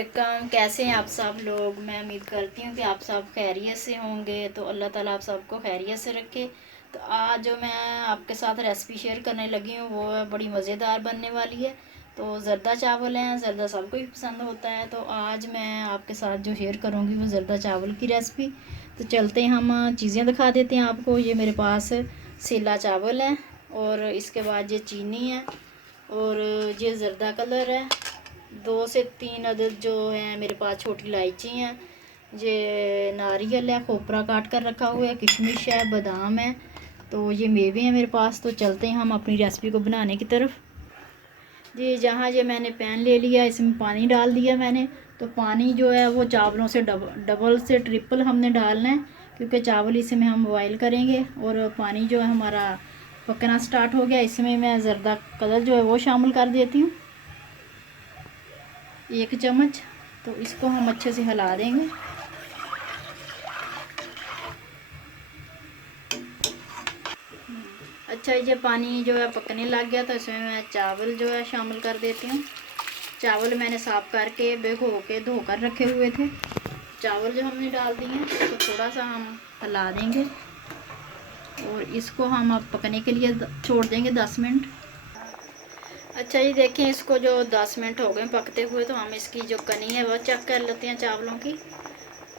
वालेकुम। कैसे हैं आप सब लोग। मैं उम्मीद करती हूँ कि आप सब खैरियत से होंगे। तो अल्लाह ताला आप सबको खैरियत से रखे। तो आज जो मैं आपके साथ रेसिपी शेयर करने लगी हूँ वो बड़ी मज़ेदार बनने वाली है। तो ज़रदा चावल हैं, ज़रदा सबको ही पसंद होता है। तो आज मैं आपके साथ जो शेयर करूँगी वो ज़रदा चावल की रेसिपी। तो चलते हैं, हम चीज़ें दिखा देते हैं आपको। ये मेरे पास सेला चावल है, और इसके बाद ये चीनी है, और ये ज़रदा कलर है। 2 से 3 अदद जो है मेरे पास छोटी इलायची हैं। ये नारियल है, खोपरा काट कर रखा हुआ है, किशमिश है, बादाम है। तो ये मेवे हैं मेरे पास। तो चलते हैं हम अपनी रेसिपी को बनाने की तरफ। जी, जहाँ ये मैंने पैन ले लिया, इसमें पानी डाल दिया मैंने। तो पानी जो है वो चावलों से डबल से ट्रिपल हमने डालना है, क्योंकि चावल इसमें हम बॉयल करेंगे। और पानी जो है हमारा पकना स्टार्ट हो गया। इसमें मैं ज़रदा कलर जो है वो शामिल कर देती हूँ, 1 चम्मच। तो इसको हम अच्छे से हिला देंगे। अच्छा, ये पानी जो है पकने लग गया, तो इसमें मैं चावल जो है शामिल कर देती हूँ। चावल मैंने साफ़ करके भिगो के धोकर रखे हुए थे। चावल जो हमने डाल दिए हैं, तो थोड़ा सा हम हिला देंगे, और इसको हम अब पकने के लिए छोड़ देंगे 10 मिनट। अच्छा जी, देखें, इसको जो 10 मिनट हो गए पकते हुए, तो हम इसकी जो कनी है वो चेक कर लेते हैं चावलों की।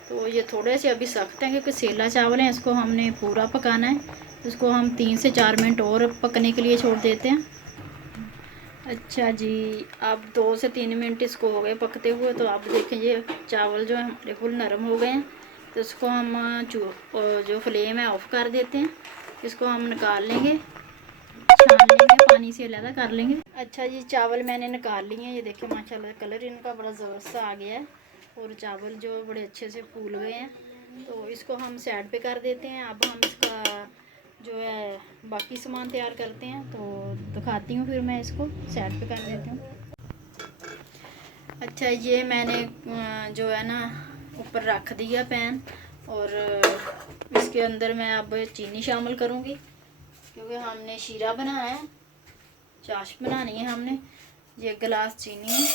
तो ये थोड़े से अभी सख्त हैं, क्योंकि सेला चावल हैं, इसको हमने पूरा पकाना है। इसको हम 3 से 4 मिनट और पकने के लिए छोड़ देते हैं। अच्छा जी, अब 2 से 3 मिनट इसको हो गए पकते हुए। तो आप देखें, ये चावल जो है हमारे फुल नरम हो गए हैं। तो इसको हम जो फ्लेम है ऑफ़ कर देते हैं। इसको हम निकाल लेंगे, छान लेंगे, पानी से अलग कर लेंगे। अच्छा जी, चावल मैंने निकाल लिए हैं। ये देखिए, माशाल्लाह कलर इनका बड़ा ज़बरदस्त आ गया है, और चावल जो बड़े अच्छे से फूल गए हैं। तो इसको हम साइड पे कर देते हैं। अब हम इसका जो है बाकी सामान तैयार करते हैं। तो दिखाती हूँ, फिर मैं इसको साइड पे कर देती हूँ। अच्छा, ये मैंने जो है ना ऊपर रख दिया पैन, और इसके अंदर मैं अब चीनी शामिल करूँगी, क्योंकि हमने शीरा बनाना है, चाश बनानी है हमने। ये गिलास चीनी है।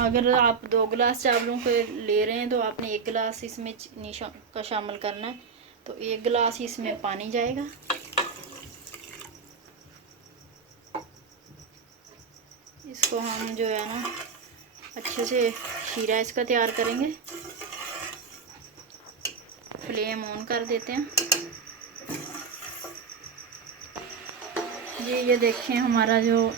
अगर आप 2 गिलास चावलों के ले रहे हैं, तो आपने 1 गिलास इसमें चीनी का शामिल करना है। तो 1 गिलास ही इसमें पानी जाएगा। इसको हम जो है ना अच्छे से शीरा इसका तैयार करेंगे। फ्लेम ऑन कर देते हैं। ये देखें, हमारा जो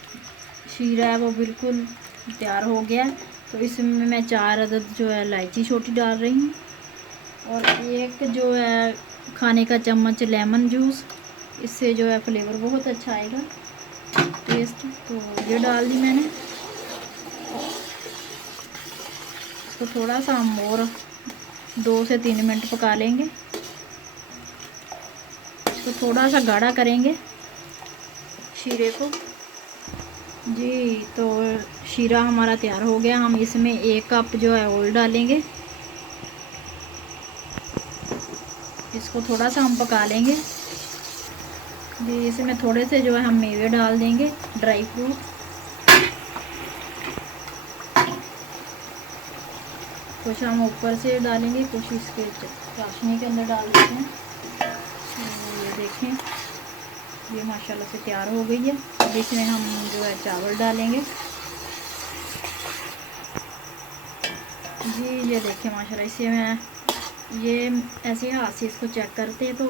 शीरा है वो बिल्कुल तैयार हो गया। तो इसमें मैं 4 अदद जो है इलायची छोटी डाल रही हूँ, और 1 जो है खाने का चम्मच लेमन जूस। इससे जो है फ्लेवर बहुत अच्छा आएगा, टेस्ट। तो ये डाल दी मैंने। इसको थोड़ा सा हम और 2 से 3 मिनट पका लेंगे। इसको थोड़ा सा गाढ़ा करेंगे शीरे को। जी, तो शीरा हमारा तैयार हो गया। हम इसमें 1 कप जो है ऑयल डालेंगे। इसको थोड़ा सा हम पका लेंगे। जी, इसमें थोड़े से जो है हम मेवे डाल देंगे, ड्राई फ्रूट। कुछ हम ऊपर से डालेंगे, कुछ इसके चाशनी के अंदर डाल देते हैं। तो ये देखें, ये माशाल्लाह से तैयार हो गई है। अब इसमें हम जो है चावल डालेंगे। जी, ये देखें, माशाल्लाह इसे मैं ये ऐसे हाथ से इसको चेक करते हैं। तो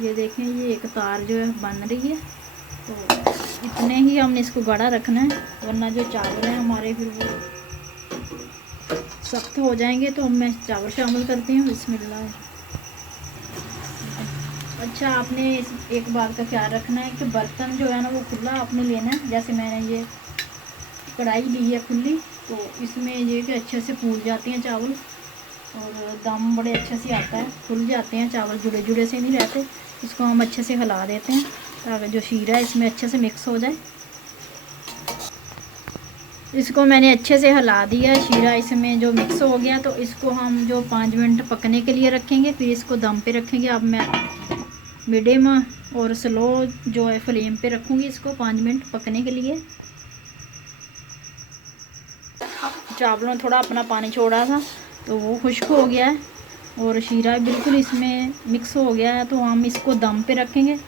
ये देखें, ये एक तार जो है बन रही है। तो इतने ही हमने इसको गाढ़ा रखना है, वरना जो चावल हैं हमारे फिर वो सख्त हो जाएंगे। तो मैं चावल शामिल करती हूँ, बिस्मिल्लाह। अच्छा, आपने एक बात का ख्याल रखना है कि बर्तन जो है ना वो खुला आपने लेना है। जैसे मैंने ये कढ़ाई ली है खुली, तो इसमें ये कि अच्छे से फूल जाते हैं चावल, और दम बड़े अच्छे से आता है, फूल जाते हैं चावल, जुड़े जुड़े से नहीं रहते। इसको हम अच्छे से हिला देते हैं, ताकि जो शीरा है इसमें अच्छे से मिक्स हो जाए। इसको मैंने अच्छे से हिला दिया, शीरा इसमें जो मिक्स हो गया। तो इसको हम जो 5 मिनट पकने के लिए रखेंगे, फिर इसको दम पे रखेंगे। अब मैं मीडियम और स्लो जो है फ्लेम पे रखूँगी इसको 5 मिनट पकने के लिए। चावलों ने थोड़ा अपना पानी छोड़ा था तो वो खुश्क हो गया है और शीरा बिल्कुल इसमें मिक्स हो गया है। तो हम इसको दम पे रखेंगे।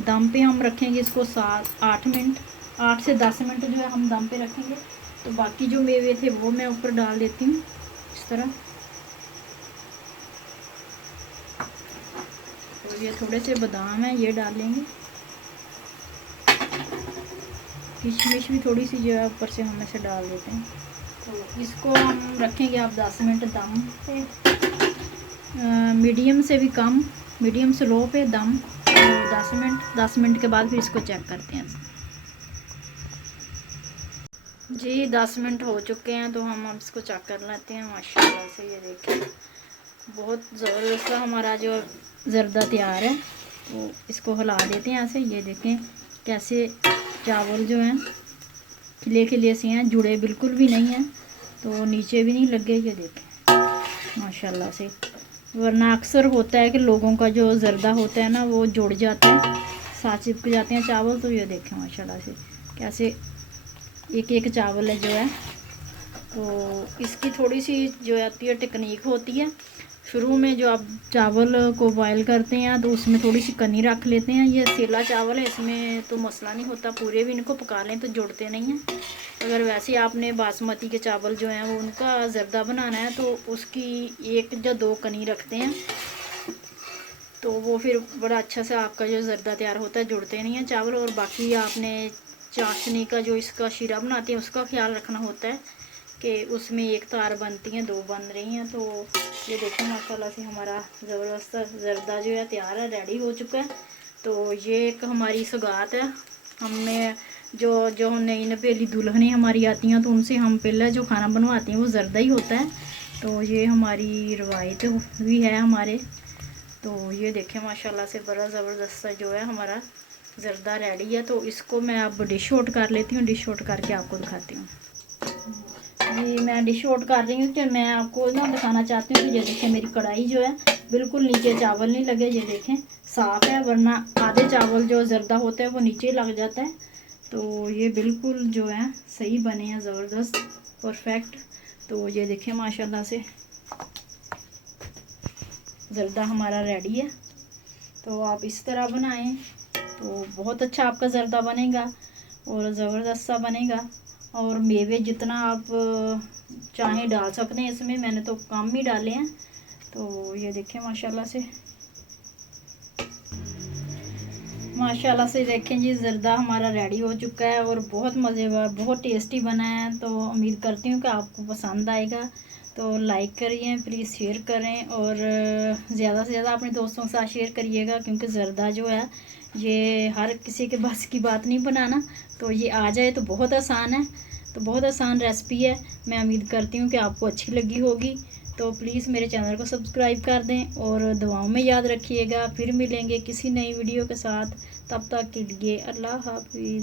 दम पे हम रखेंगे इसको 7-8 मिनट, 8 से 10 मिनट जो है हम दम पे रखेंगे। तो बाकी जो मेवे थे वो मैं ऊपर डाल देती हूँ इस तरह। तो ये थोड़े से बादाम हैं, ये डालेंगे। किशमिश भी थोड़ी सी जो है ऊपर से हम ऐसे डाल देते हैं। तो इसको हम रखेंगे आप 10 मिनट दम पे, मीडियम से भी कम, मीडियम से लो पे दम। तो 10 मिनट के बाद फिर इसको चेक करते हैं जी। 10 मिनट हो चुके हैं तो हम अब इसको चेक कर लेते हैं। माशाल्लाह से ये देखें बहुत ज़बरदस्त हमारा जो ज़र्दा तैयार है। तो इसको हिला देते हैं ऐसे। ये देखें कैसे चावल जो हैं खिले खिले से हैं, जुड़े बिल्कुल भी नहीं हैं, तो नीचे भी नहीं लगे। ये देखें माशाल्लाह से। वरना अक्सर होता है कि लोगों का जो ज़र्दा होता है ना वो जुड़ जाता है, साथ चिपक जाते हैं चावल। तो ये देखें माशाल्लाह से कैसे एक एक चावल है जो है। तो इसकी थोड़ी सी जो आती है टेक्निक होती है। शुरू में जो आप चावल को बॉयल करते हैं तो उसमें थोड़ी सी कनी रख लेते हैं। ये सेला चावल है, इसमें तो मसला नहीं होता, पूरे भी इनको पका लें तो जुड़ते नहीं हैं। अगर वैसे आपने बासमती के चावल जो हैं वो उनका ज़र्दा बनाना है तो उसकी 1 या 2 कनी रखते हैं, तो वो फिर बड़ा अच्छा से आपका जो ज़र्दा तैयार होता है, जुड़ते नहीं हैं चावल। और बाकी आपने चाशनी का जो इसका शीरा बनाते हैं उसका ख्याल रखना होता है कि उसमें 1 तार बनती हैं, 2 बन रही हैं। तो ये देखो माशाल्लाह से हमारा ज़बरदस्त ज़र्दा जो है तैयार है, रेडी हो चुका है। तो ये एक हमारी सौगात है। हमने जो नई नवेली दुल्हनें हमारी आती हैं तो उनसे हम पहले जो खाना बनवाते हैं वो ज़र्दा ही होता है। तो ये हमारी रवायत भी है हमारे। तो ये देखें माशाल्लाह से बड़ा ज़बरदस्त जो है हमारा ज़र्दा रेडी है। तो इसको मैं अब डिश आउट कर लेती हूँ, डिश आउट करके आपको दिखाती हूँ जी। मैं डिश आउट कर रही हूँ कि मैं आपको ना दिखाना चाहती हूँ कि ये देखें मेरी कढ़ाई जो है बिल्कुल नीचे चावल नहीं लगे। ये देखें साफ़ है, वरना आधे चावल जो ज़र्दा होता है वो नीचे लग जाता है। तो ये बिल्कुल जो है सही बने हैं, ज़बरदस्त परफेक्ट। तो ये देखें माशाल्लाह से ज़र्दा हमारा रेडी है। तो आप इस तरह बनाएं तो बहुत अच्छा आपका ज़र्दा बनेगा और ज़बरदस्त सा बनेगा। और मेवे जितना आप चाहें डाल सकते हैं इसमें, मैंने तो कम ही डाले हैं। तो ये देखें माशाल्लाह से देखें जी ज़र्दा हमारा रेडी हो चुका है और बहुत मज़ेदार, बहुत टेस्टी बना है। तो उम्मीद करती हूँ कि आपको पसंद आएगा। तो लाइक करिए प्लीज़, शेयर करें और ज़्यादा से ज़्यादा अपने दोस्तों के साथ शेयर करिएगा, क्योंकि ज़र्दा जो है ये हर किसी के बस की बात नहीं बनाना। तो ये आ जाए तो बहुत आसान है, तो बहुत आसान रेसिपी है। मैं उम्मीद करती हूँ कि आपको अच्छी लगी होगी। तो प्लीज़ मेरे चैनल को सब्सक्राइब कर दें और दुआओं में याद रखिएगा। फिर मिलेंगे किसी नई वीडियो के साथ, तब तक के लिए अल्लाह हाफिज़।